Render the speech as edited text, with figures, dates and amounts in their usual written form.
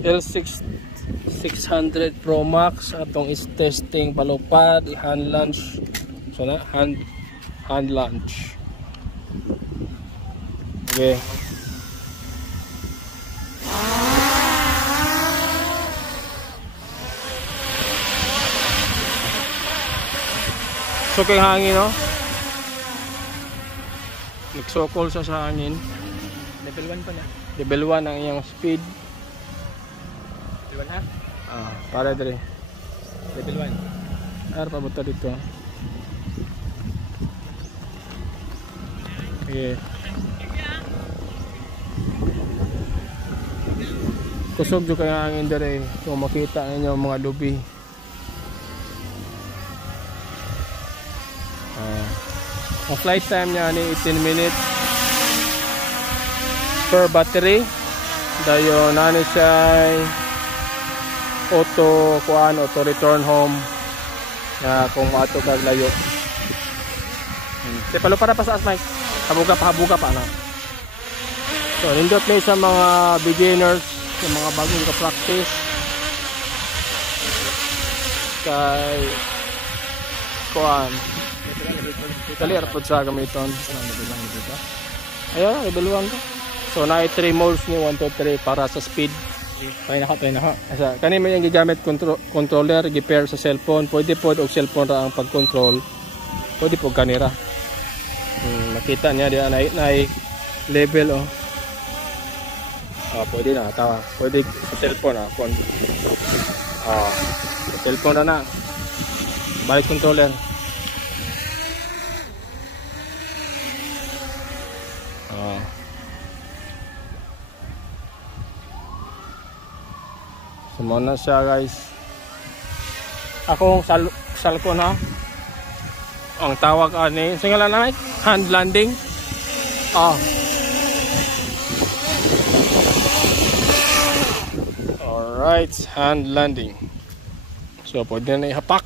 L6 600 Pro Max. Atong is testing palupad, hand launch. So na hand launch. Okay. So kay hangin, no? Nagsokol sa hangin. Level 1 pa na. Level 1 ang iyang speed. Level 1 ha? Para dire. Level 1. Ar pa buta dito. Okay. Kusog jud kay hangin dire. Kung makita ninyo mga lubi. Ang flight time niya ni 18 minutes per battery. Dayo nani siya auto return home na kung ato kag layo. Palo para pa sa Mike. Habuga pa na. So nindot ni sa mga beginners, sa mga bagong ka-practice kay kuan kali arpod sa gamiton. Ayan, level 1 ko. So na 3 modes ni 1 2 3 para sa speed. Tayo na ha. Asa kani man yung gigamit controller gi-pair sa cellphone. Pwede pod og cellphone ra ang pag-control. Pwede pod kanira. Makita niya diyan na level pwede na tawa. Pwede sa cellphone sa cellphone na. Balik controller. Sumana siya guys. Akong salko na. Ang tawag ani, singalan na hand landing. Alright, hand landing. So pwede na ihapak.